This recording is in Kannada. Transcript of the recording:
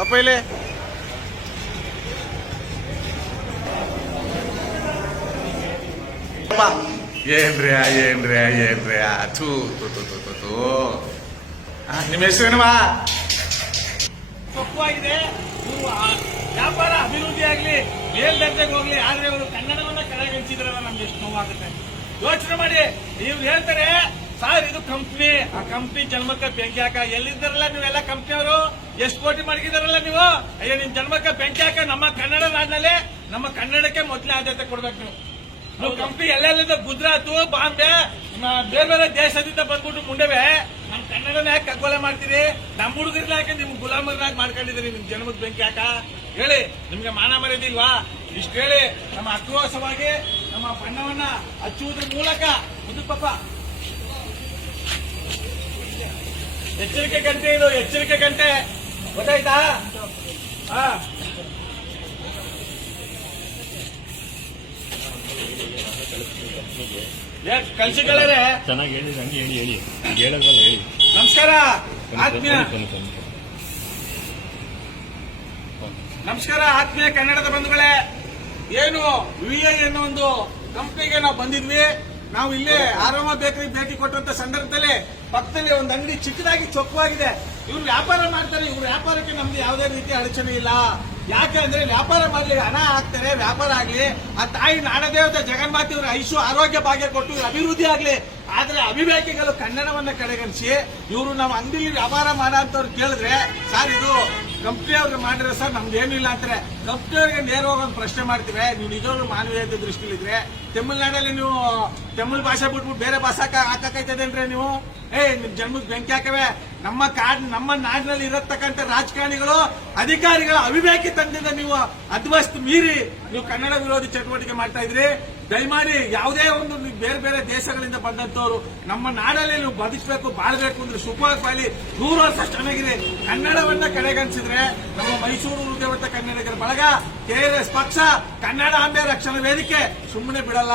ಪಾಪ ಇಲ್ಲಿ. ಏನ್ರಿ ಏನ್ರಿ ಏನ್ರಿ ಥೂ ಥೂ ಥೂ ಥೂ ಥೂ ಆ, ನಿಮ್ಮ ಹೆಸರೇನವಾ ತಪ್ಪುವಾಗಿದೆ ವ್ಯಾಪಾರ ಅಭಿವೃದ್ಧಿ ಆಗ್ಲಿ ಮೇಲ್ದರ್ಜೆಗೆ ಹೋಗ್ಲಿ ಆದ್ರೆ ಇವರು ಕನ್ನಡವನ್ನ ಕಡೆಗಣಿಸಿದ್ರಲ್ಲ ನಮ್ಗೆ ಎಷ್ಟು ನೋವಾಗುತ್ತೆ. ಯೋಚನೆ ಮಾಡಿ ನೀವು ಹೇಳ್ತಾರೆ ಸರ್ ಇದು ಕಂಪ್ನಿ ಆ ಕಂಪ್ನಿ ಜನ್ಮಕ್ಕೆ ಬೆಂಕಿ ಹಾಕ. ಎಲ್ಲಿದ್ದಾರಲ್ಲ ನೀವೆಲ್ಲ ಕಂಪ್ನಿಯವರು ಎಷ್ಟು ಕೋಟಿ ಮಡಗಿದಾರಲ್ಲ ನೀವು? ಅಯ್ಯೋ ನಿಮ್ ಜನ್ಮಕ್ಕೆ ಬೆಂಕಿ ಹಾಕ. ನಮ್ಮ ಕನ್ನಡ ನಾಡಿನಲ್ಲಿ ನಮ್ಮ ಕನ್ನಡಕ್ಕೆ ಮೊದಲೇ ಆದ್ಯತೆ ಕೊಡ್ಬೇಕು ನೀವು. ನಾವು ಕಂಪ್ನಿ ಎಲ್ಲೆಲ್ಲಿಂದ? ಗುಜರಾತ್ ಬಾಂಬೆ ಬೇರೆ ಬೇರೆ ದೇಶದಿಂದ ಬಂದ್ಬಿಟ್ಟು ಮುಂಡೆವೆ. ನಮ್ ಕನ್ನಡನ ಯಾಕೆ ಕಗ್ಗೊಲೆ ಮಾಡ್ತೀರಿ? ನಮ್ಮ ಹುಡುಗರ್ನ ಯಾಕೆ ನಿಮ್ ಗುಲಾಮರನ್ನಾಗಿ ಮಾಡ್ಕೊಂಡಿದ್ದೀರಿ? ನಿಮ್ ಜನ್ಮದ ಬೆಂಕಿ ಹಾಕ. ಹೇಳಿ ನಿಮ್ಗೆ ಮಾನ ಮರ್ಯಾದಿಲ್ವಾ? ಇಷ್ಟು ಹೇಳಿ ನಮ್ಮ ಆಕ್ರೋಶವಾಗಿ ನಮ್ಮ ಬಣ್ಣವನ್ನ ಹಚ್ಚುವುದ್ರ ಮೂಲಕ ಮುದುಕಪ್ಪ ಪಾಪ ಎಚ್ಚರಿಕೆ ಗಂಟೆ ಇದು ಎಚ್ಚರಿಕೆ ಗಂಟೆ ಗೊತ್ತಾಯ್ತಾ? ಹಾ. ಕಲ್ಸಿಗಳೇ ಚೆನ್ನಾಗಿ ಹೇಳಿ ಹಂಗೆ ಹೇಳಿ ಹೇಳಿ. ಹೇಳೋದ್ರಲ್ಲ ಹೇಳಿ. ನಮಸ್ಕಾರ. ಆತ್ಮೀಯ. ನಮಸ್ಕಾರ ಆತ್ಮೀಯ ಕನ್ನಡದ ಬಂಧುಗಳೇ. ಏನು ವಿ ಐ ಅನ್ನೋ ಒಂದು ಕಂಪ್ನಿಗೆ ನಾವು ಬಂದಿದ್ವಿ. ನಾವು ಇಲ್ಲೇ ಆರಾಮ ಬೇಕರಿ ಭೇಟಿ ಕೊಟ್ಟಂತ ಸಂದರ್ಭದಲ್ಲಿ ಪಕ್ಕದಲ್ಲಿ ಒಂದು ಅಂಗಡಿ ಚಿಕ್ಕದಾಗಿ ಚೊಕ್ಕವಾಗಿದೆ. ಇವ್ರು ವ್ಯಾಪಾರ ಮಾಡ್ತಾರೆ, ಇವ್ರ ವ್ಯಾಪಾರಕ್ಕೆ ನಮ್ದು ಯಾವುದೇ ರೀತಿ ಅಡಚಣೆ ಇಲ್ಲ. ಯಾಕೆ ಅಂದ್ರೆ ವ್ಯಾಪಾರ ಮಾಡ್ಲಿ, ಹಣ ಹಾಕ್ತಾರೆ, ವ್ಯಾಪಾರ ಆಗ್ಲಿ, ಆ ತಾಯಿ ನಾಡದೇವತೆ ಜಗನ್ಮಾತೆ ಇವ್ರ ಐಶು ಆರೋಗ್ಯ ಭಾಗ್ಯ ಕೊಟ್ಟು ಅಭಿವೃದ್ಧಿ ಆಗ್ಲಿ, ಆದ್ರೆ ಅಭಿವ್ಯಕ್ತಿಗಳು ಕನ್ನಡವನ್ನ ಕಡೆಗಣಿಸಿ, ಇವರು ನಮ್ಮ ಅಂಗಡಿಲಿ ವ್ಯಾಪಾರ ಮಾಡೋಂಥವ್ರು ಕೇಳಿದ್ರೆ, ಸರ್ ಇದು ಕಂಪ್ನಿಯವ್ರಿಗೆ ಮಾಡಿದ್ರೆ ಸರ್ ನಮ್ದು ಏನಿಲ್ಲ ಅಂತಾರೆ ಕಂಪ್ನಿಯವ್ರಿಗೆ ನೇರವಾಗಿ ಒಂದು ಪ್ರಶ್ನೆ ಮಾಡ್ತೀವಿ ನೀವು ನಿಜವಾಗ್ಲೂ ಮಾನವೀಯತೆ ದೃಷ್ಟಿಲಿದ್ರೆ ತಮಿಳ್ನಾಡಲ್ಲಿ ನೀವು ತಮಿಳ್ ಭಾಷೆ ಬಿಟ್ಬಿಟ್ಟು ಬೇರೆ ಭಾಷೆ ಹಾಕಕ್ಕೈತದೇನ್ರಿ ನೀವು? ಏ, ನಿಮ್ ಜನ್ಮದ ಬೆಂಕಿ ಹಾಕವೆ. ನಮ್ಮ ಕಾಡ್ ನಮ್ಮ ನಾಡಿನಲ್ಲಿ ಇರತಕ್ಕಂಥ ರಾಜಕಾರಣಿಗಳು, ಅಧಿಕಾರಿಗಳ ಅವಿವೇಕಿ ತಂದಿಂದ ನೀವು ಅದ್ವಸ್ತ್ ಮೀರಿ ನೀವು ಕನ್ನಡ ವಿರೋಧಿ ಚಟುವಟಿಕೆ ಮಾಡ್ತಾ ಇದ್ರಿ. ದಯಮಾಡಿ ಯಾವುದೇ ಒಂದು ಬೇರೆ ಬೇರೆ ದೇಶಗಳಿಂದ ಬಂದಂತವ್ರು ನಮ್ಮ ನಾಡಲ್ಲಿ ನೀವು ಬದುಕಬೇಕು ಬಾಳ್ಬೇಕು ಅಂದ್ರೆ ಸುಖವಾಗಿ ಬಾಳಿ. ನೂರು ವರ್ಷ ಚೆನ್ನಾಗಿದೆ ಕನ್ನಡವನ್ನ ಕಡೆಗಣಿಸಿದ್ರೆ ನಮ್ಮ ಮೈಸೂರು ಹೃದಯವಂತ ಕನ್ನಡಿಗರ ಬಳಗ ಕೆಆರ್ಎಸ್ ಪಕ್ಷ ಕನ್ನಡ ಅಂಬೆ ರಕ್ಷಣಾ ವೇದಿಕೆ ಸುಮ್ಮನೆ ಬಿಡಲ್ಲ.